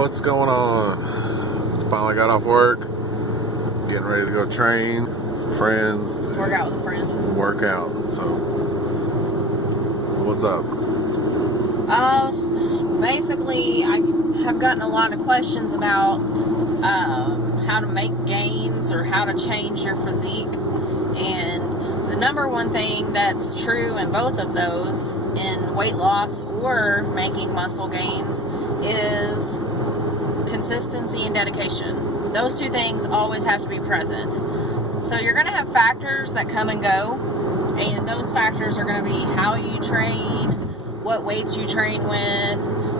What's going on? Finally got off work, getting ready to go train some friends. Just work out with a friend. Work out. So, what's up? Basically, I have gotten a lot of questions about how to make gains or how to change your physique. And the number one thing that's true in both of those, in weight loss or making muscle gains, is consistency and dedication. Those two things always have to be present. So you're going to have factors that come and go, and those factors are going to be how you train, what weights you train with,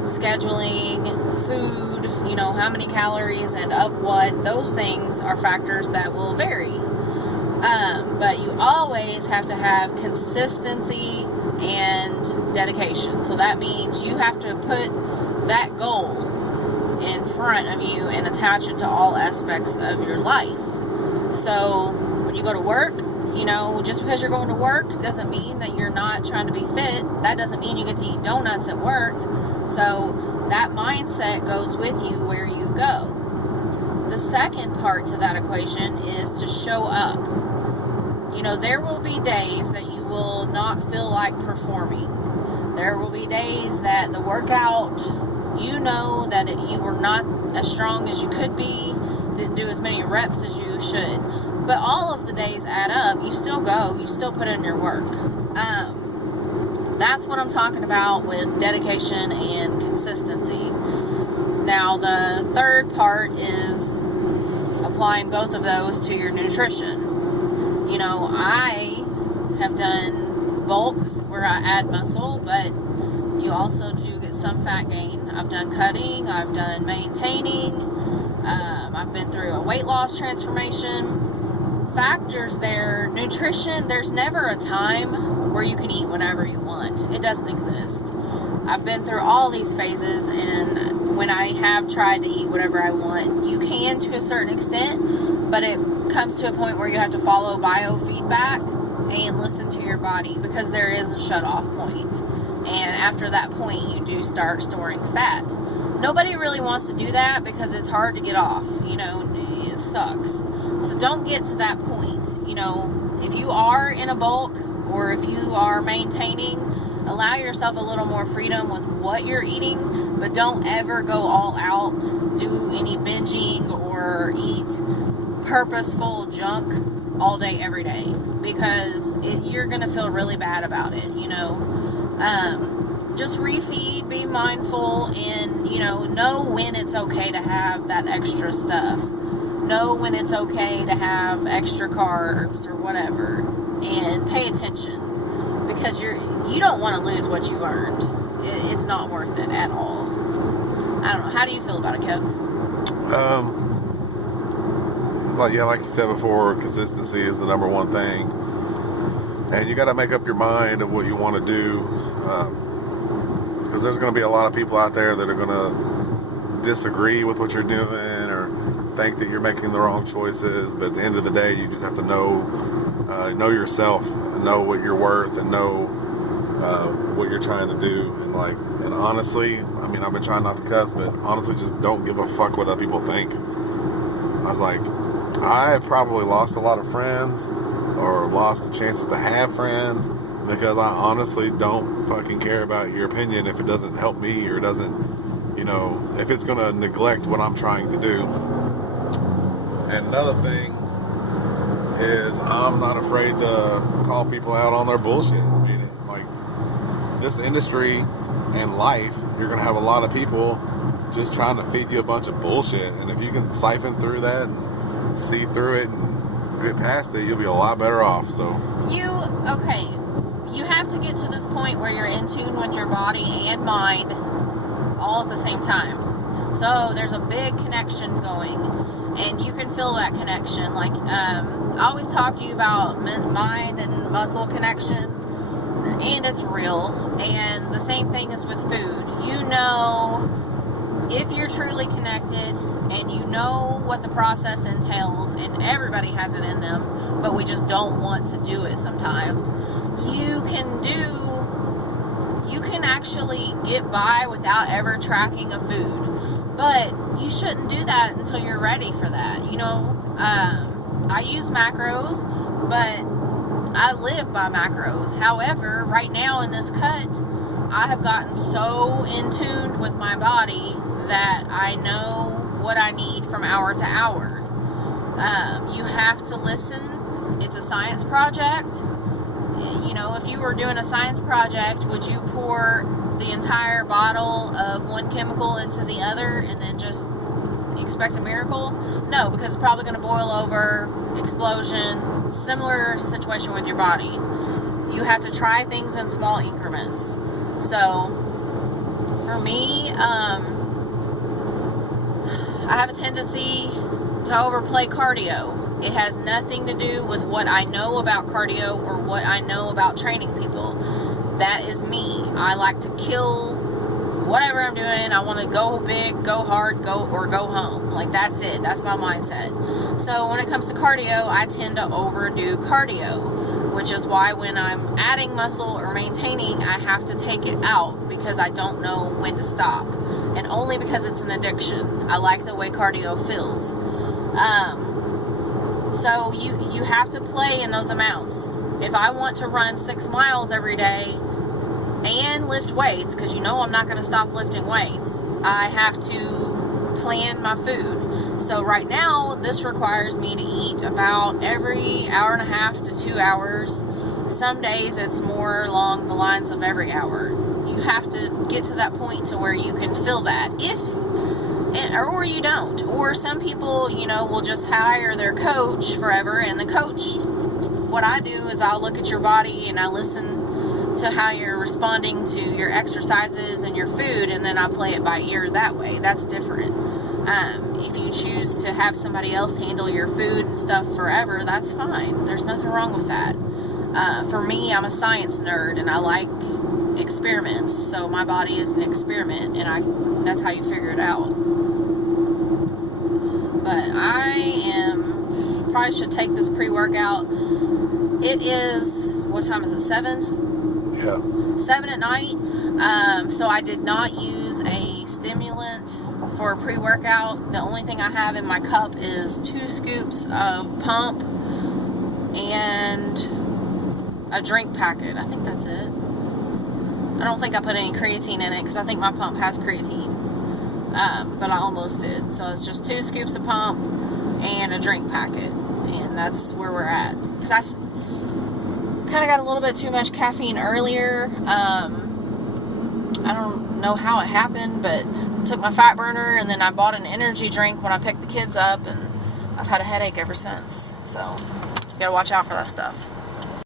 scheduling, food, how many calories and of what. Those things are factors that will vary. But you always have to have consistency and dedication. So that means you have to put that goal in front of you and attach it to all aspects of your life. So when you go to work, just because you're going to work doesn't mean that you're not trying to be fit. That doesn't mean you get to eat donuts at work. So that mindset goes with you where you go. The second part to that equation is to show up. There will be days that you will not feel like performing. There will be days that the workout, that you were not as strong as you could be, didn't do as many reps as you should. But all of the days add up. You still go, you still put in your work. That's what I'm talking about with dedication and consistency. Now, the third part is applying both of those to your nutrition. I have done bulk where I add muscle, but you also do get some fat gain. I've done cutting, I've done maintaining, I've been through a weight loss transformation. Factors there, nutrition, there's never a time where you can eat whatever you want. It doesn't exist. I've been through all these phases, and when I have tried to eat whatever I want, you can to a certain extent, but it comes to a point where you have to follow biofeedback and listen to your body, because there is a shut-off point. And after that point, you do start storing fat. Nobody really wants to do that because it's hard to get off. It sucks. So don't get to that point. If you are in a bulk or if you are maintaining, allow yourself a little more freedom with what you're eating, but don't ever go all out, do any binging or eat purposeful junk all day, every day, because you're going to feel really bad about it, Just refeed, be mindful, and, know when it's okay to have that extra stuff. Know when it's okay to have extra carbs or whatever, and pay attention, because you don't want to lose what you've earned. It's not worth it at all. I don't know. How do you feel about it, Kev? Like you said before, consistency is the number one thing, and you got to make up your mind of what you want to do, because there's going to be a lot of people out there that are going to disagree with what you're doing or think that you're making the wrong choices. But at the end of the day, you just have to know yourself, know what you're worth, and know what you're trying to do. And honestly, I've been trying not to cuss, but honestly, just don't give a fuck what other people think. I've probably lost a lot of friends or lost the chances to have friends because I honestly don't fucking care about your opinion if it doesn't help me or doesn't, if it's going to neglect what I'm trying to do. And another thing is I'm not afraid to call people out on their bullshit. This industry and life, you're going to have a lot of people just trying to feed you a bunch of bullshit. And if you can siphon through that and see through it and get past it, you'll be a lot better off. So you have to get to this point where you're in tune with your body and mind all at the same time. So there's a big connection going, and you can feel that connection. I always talk to you about mind and muscle connection, and it's real. And the same thing is with food. If you're truly connected and you know what the process entails, and everybody has it in them, but we just don't want to do it sometimes, you can actually get by without ever tracking a food. But you shouldn't do that until you're ready for that. You know, I use macros, but I live by macros. However, right now in this cut, I have gotten so in tune with my body that I know what I need from hour to hour. You have to listen. It's a science project. You know, if you were doing a science project, would you pour the entire bottle of one chemical into the other and then just expect a miracle? No, because it's probably going to boil over, explosion. Similar situation with your body. You have to try things in small increments. So for me, I have a tendency to overplay cardio. It has nothing to do with what I know about cardio or what I know about training people. That is me. I like to kill whatever I'm doing. I want to go big, go hard, go home. Like, that's it. That's my mindset. So when it comes to cardio, I tend to overdo cardio, which is why when I'm adding muscle or maintaining, I have to take it out because I don't know when to stop. And only because it's an addiction. I like the way cardio feels. So you have to play in those amounts. If I want to run 6 miles every day and lift weights, because you know I'm not going to stop lifting weights, I have to plan my food. So right now, this requires me to eat about every hour and a half to 2 hours. Some days it's more along the lines of every hour. You have to get to that point to where you can feel that. Or you don't. Or some people, you know, will just hire their coach forever, and the coach, what I do is I'll look at your body and I listen to how you're responding to your exercises and your food, and then I play it by ear that way. That's different. If you choose to have somebody else handle your food and stuff forever, that's fine. There's nothing wrong with that. For me, I'm a science nerd and I like experiments, so my body is an experiment, and that's how you figure it out. But probably should take this pre-workout. It is, what time is it, 7? Yeah. 7 at night. So I did not use a stimulant for pre-workout. The only thing I have in my cup is 2 scoops of pump and a drink packet. I think that's it. I don't think I put any creatine in it because I think my pump has creatine. But I almost did. So it's just 2 scoops of pump and a drink packet. And that's where we're at. Because I kind of got a little bit too much caffeine earlier. I don't know how it happened, but I took my fat burner and then I bought an energy drink when I picked the kids up, and I've had a headache ever since. So you gotta watch out for that stuff.